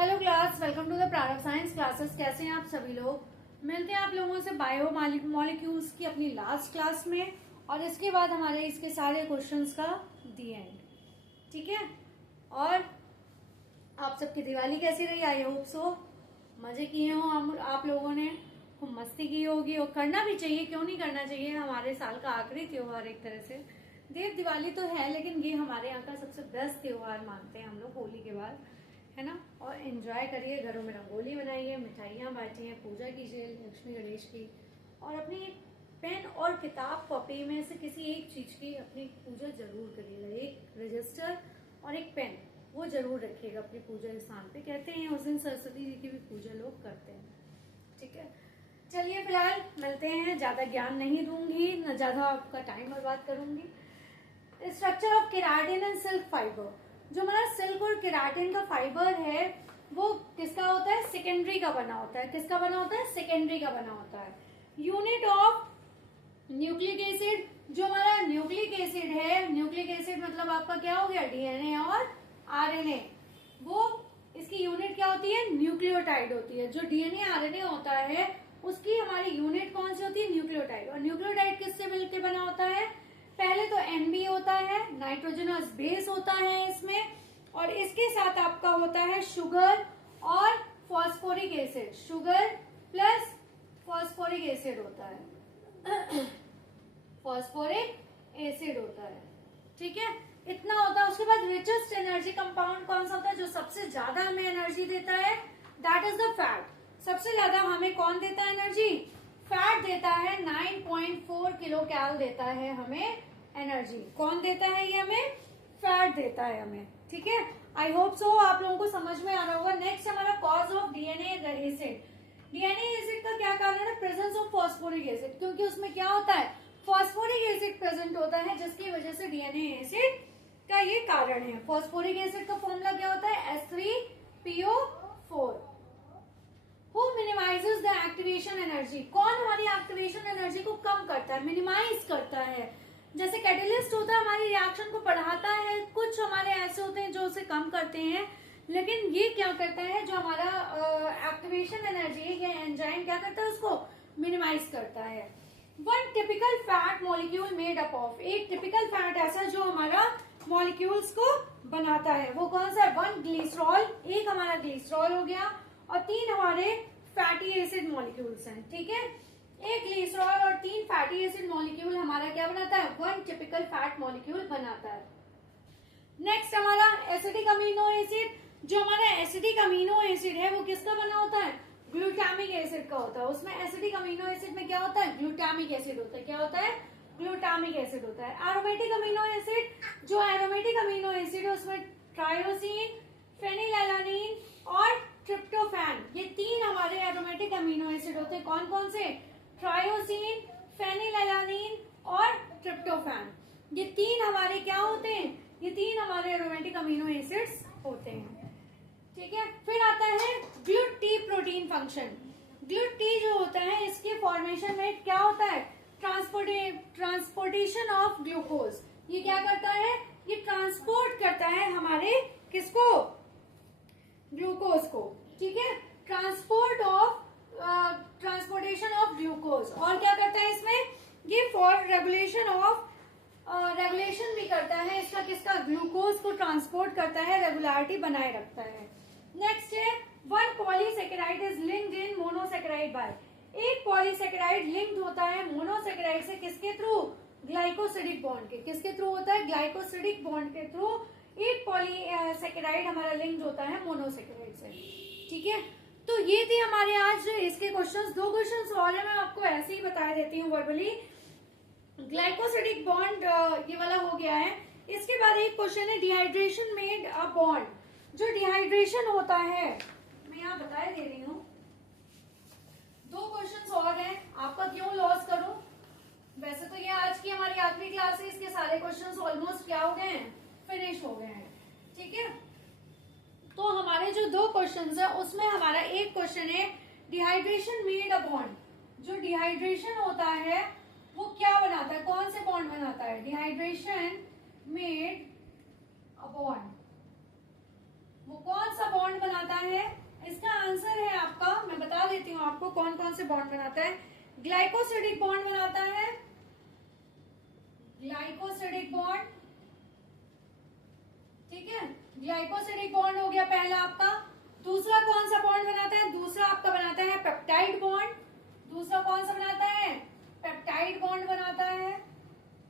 Hello class, welcome to the Prarambh science classes. कैसे हैं आप सभी लोग? मिलते हैं आप लोगों से बायो मॉलिक्यूल्स की अपनी लास्ट क्लास में, और इसके बाद हमारे इसके सारे क्वेश्चंस का दी एंड। ठीक है, और आप सबकी दिवाली कैसी रही? आई होप सो मजे किए हो आप लोगों ने, खूब मस्ती की होगी, और करना भी चाहिए, क्यों नहीं करना चाहिए। हमारे साल का आखिरी त्योहार एक तरह से, देव दिवाली तो है लेकिन ये हमारे यहाँ का सबसे बेस्ट त्योहार मानते हैं हम लोग होली के बाद, है ना। और एंजॉय करिए, घरों में रंगोली बनाइए, मिठाइयाँ बांटिए, पूजा कीजिए लक्ष्मी गणेश की, और अपनी पेन और किताब कॉपी में से किसी एक चीज की अपनी पूजा जरूर करिएगा। एक रजिस्टर और एक पेन वो जरूर रखिएगा अपनी पूजा स्थान पे। कहते हैं उस दिन सरस्वती जी की भी पूजा लोग करते हैं। ठीक है, चलिए फिलहाल मिलते हैं। ज्यादा ज्ञान नहीं दूंगी, न ज्यादा आपका टाइम बर्बाद करूंगी। Structure of keratin and silk fibre. जो हमारा सिल्क और केराटिन का फाइबर है वो किसका होता है? सेकेंडरी का बना होता है। किसका बना होता है? सेकेंडरी का बना होता है। Unit of nucleic acid. जो हमारा न्यूक्लिक एसिड है, न्यूक्लिक एसिड मतलब आपका क्या हो गया? डीएनए और आरएनए। वो इसकी यूनिट क्या होती है? न्यूक्लियोटाइड होती है। जो डीएनए आरएनए होता है उसकी हमारी यूनिट कौन सी होती है? न्यूक्लियोटाइड। और न्यूक्लियोटाइड किससे मिलकर बना होता है? पहले तो एनबी होता है, नाइट्रोजनस बेस होता है इसमें, और इसके साथ आपका होता है शुगर और phosphoric acid. Sugar plus phosphoric acid होता है फॉस्फोरिक एसिड होता है। ठीक है, इतना होता है। उसके बाद रिचेस्ट एनर्जी कंपाउंड कौन सा होता है जो सबसे ज्यादा हमें एनर्जी देता है? That is the fat. सबसे ज्यादा हमें कौन देता है एनर्जी? फैट देता है। 9.4 किलो कैल देता है हमें एनर्जी। कौन देता है ये हमें? फैट देता है हमें। ठीक है, आई होप सो आप लोगों को समझ में आ रहा होगा। नेक्स्ट हमारा cause of DNA acid. DNA acid का क्या कारण है? प्रेजेंस ऑफ फॉस्फोरिक एसिड, क्योंकि उसमें क्या होता है? फॉस्फोरिक एसिड प्रेजेंट होता है, जिसकी वजह से डीएनए एसिड का ये कारण है। फॉस्फोरिक एसिड का फॉर्मूला क्या होता है? H3PO4। Who minimizes the activation energy? कौन हमारी एक्टिवेशन एनर्जी को कम करता है, मिनिमाइज करता है? जैसे कैटेलिस्ट होता है हमारी रिएक्शन को बढ़ाता है, कुछ हमारे ऐसे होते हैं जो उसे कम करते हैं, लेकिन ये क्या करता है? जो हमारा एक्टिवेशन एनर्जी है, ये एंजाइम क्या करता है? उसको मिनिमाइज करता है। One typical fat molecule made up of. एक टिपिकल फैट ऐसा जो हमारा मॉलिक्यूल्स को बनाता है, वो कौन सा है? 1 ग्लिसरॉल। एक हमारा ग्लिसरॉल हो गया, और 3 हमारे फैटी एसिड मॉलिक्यूल्स हैं। ठीक है, एक ग्लिसरॉल और 3 फैटी एसिड मॉलिक्यूल हमारा क्या बनाता है? 1 टिपिकल फैट मॉलिक्यूल बनाता है। नेक्स्ट हमारा एसिडिक अमीनो एसिड। जो हमारा एसिडिक अमीनो एसिड है वो किसका बना होता है? ग्लूटामिक एसिड का होता है। उसमें एसिडिक अमीनो एसिड में क्या होता है? ग्लूटामिक एसिड होता है। क्या होता है? ग्लूटामिक एसिड होता है। Aromatic amino acid. जो एरोमेटिक अमीनो एसिड है उसमें ट्रायोसिन, फेनिलएलानिन और ट्रिप्टोफैन, ये 3 हमारे एरोमेटिक अमीनो एसिड होते हैं। कौन कौन से? ट्रायोसिन, फेनिलएलानिन और ट्रिप्टोफैन। ये 3 हमारे क्या होते हैं? ये 3 हमारे एरोमेटिक अमीनो एसिड्स होते हैं। ठीक है, फिर आता है ग्लूट-टी प्रोटीन फंक्शन। ग्लूट-टी जो होता है इसके फॉर्मेशन में क्या होता है? Transportation of glucose. ये क्या करता है? ये ट्रांसपोर्ट करता है हमारे किसको? ग्लूकोज को। ठीक है, ट्रांसपोर्टेशन ऑफ ग्लूकोज। और क्या करता है इसमें? ये फॉर रेगुलेशन भी करता है इसका। किसका? ग्लूकोज को ट्रांसपोर्ट करता है, रेगुलरिटी बनाए रखता है। नेक्स्ट है one polysaccharide is linked in monosaccharide by. एक पॉलीसेकेराइड लिंक्ड होता है मोनोसेकेराइड से, किसके थ्रू? ग्लाइकोसिडिक बॉन्ड के। किसके थ्रू होता है? ग्लाइकोसिडिक बॉन्ड के थ्रू एक पॉलीसेकेराइड हमारा लिंक्ड होता है मोनोसेकेराइड से। ठीक है, तो ये थी हमारे आज इसके क्वेश्चंस। 2 क्वेश्चंस और है, मैं आपको ऐसे ही बता देती हूँ वर्बली। ग्लाइकोसिडिक बॉन्ड ये वाला हो गया है। इसके बाद एक क्वेश्चन है डिहाइड्रेशन मेड अ बॉन्ड। जो डिहाइड्रेशन होता है, मैं यहाँ बता दे रही हूँ। 2 क्वेश्चंस और हैं, आपका क्यों लॉस करूं? वैसे तो ये आज की हमारी आखिरी क्लास है, इसके सारे क्वेश्चंस ऑलमोस्ट क्या हो गए हैं? फिनिश हो गए हैं। ठीक है, तो हमारे जो 2 क्वेश्चंस है उसमें हमारा एक क्वेश्चन है डिहाइड्रेशन मेड अ बॉन्ड। जो डिहाइड्रेशन होता है वो क्या बनाता है? कौन से बॉन्ड बनाता है? डिहाइड्रेशन मेड अ बॉन्ड, वो कौन सा बॉन्ड बनाता है? वो कौन कौन से बॉन्ड बनाता है? ग्लाइकोसिडिक बॉन्ड बनाता है, ग्लाइकोसिडिक बॉन्ड, ठीक है, ग्लाइकोसिडिक बॉन्ड हो गया पहला आपका। दूसरा कौन सा बॉन्ड बनाता है? दूसरा आपका बनाता है पेप्टाइड बॉन्ड। दूसरा कौन सा बनाता है? पेप्टाइड बॉन्ड बनाता है,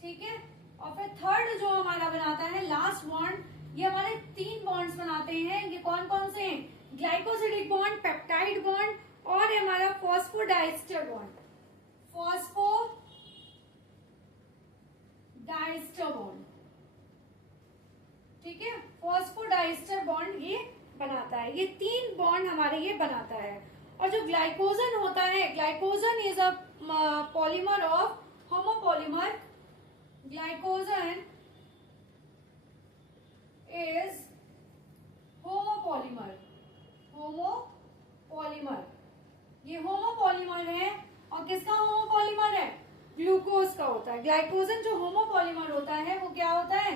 ठीक है। और फिर थर्ड जो हमारा बनाता है लास्ट बॉन्ड, ये हमारे 3 बॉन्ड्स बनाते हैं। ये कौन कौन से हैं? ग्लाइकोसिडिक बॉन्ड, पेप्टाइड बॉन्ड और हमारा फॉस्फोडाइस्टर बॉन्ड, फॉस्फोडाइस्टर बॉन्ड, ठीक है। फॉस्फोडाइस्टर बॉन्ड ये बनाता है, ये 3 बॉन्ड हमारे ये बनाता है। और जो ग्लाइकोजन होता है, glycogen is a polymer of homopolymer, glycogen is homopolymer, homopolymer, ये होमोपॉलीमर है। और किसका होमोपॉलीमर है? ग्लूकोज का होता है। ग्लाइकोजन जो होमोपॉलीमर होता है वो क्या होता है?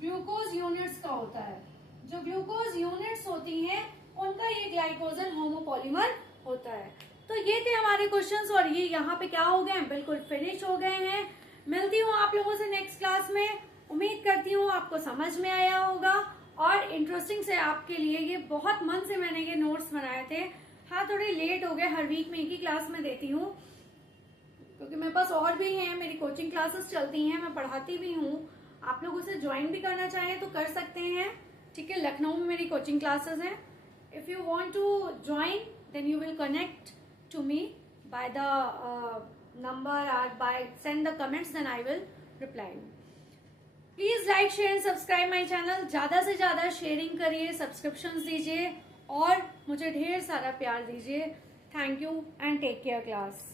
ग्लूकोज यूनिट्स का होता है। जो ग्लूकोज यूनिट्स होती हैं उनका ये ग्लाइकोजन होमोपॉलीमर होता है। तो ये थे हमारे क्वेश्चंस और ये यहाँ पे क्या हो गए हैं? बिल्कुल फिनिश हो गए हैं। मिलती हूँ आप लोगों से नेक्स्ट क्लास में। उम्मीद करती हूँ आपको समझ में आया होगा और इंटरेस्टिंग से आपके लिए। ये बहुत मन से मैंने ये नोट्स बनाए थे। हाँ, थोड़े लेट हो गए, हर वीक में एक ही क्लास में देती हूँ क्योंकि मेरे पास और भी हैं, मेरी कोचिंग क्लासेस चलती हैं, मैं पढ़ाती भी हूँ। आप लोग उसे ज्वाइन भी करना चाहें तो कर सकते हैं, ठीक है। लखनऊ में मेरी कोचिंग क्लासेस हैं। If you want to join then you will connect to me by the number और by send the comments, then I will reply. Please like share and subscribe my channel. ज्यादा से ज्यादा sharing करिए, subscription दीजिए और मुझे ढेर सारा प्यार दीजिए। Thank you and take care class.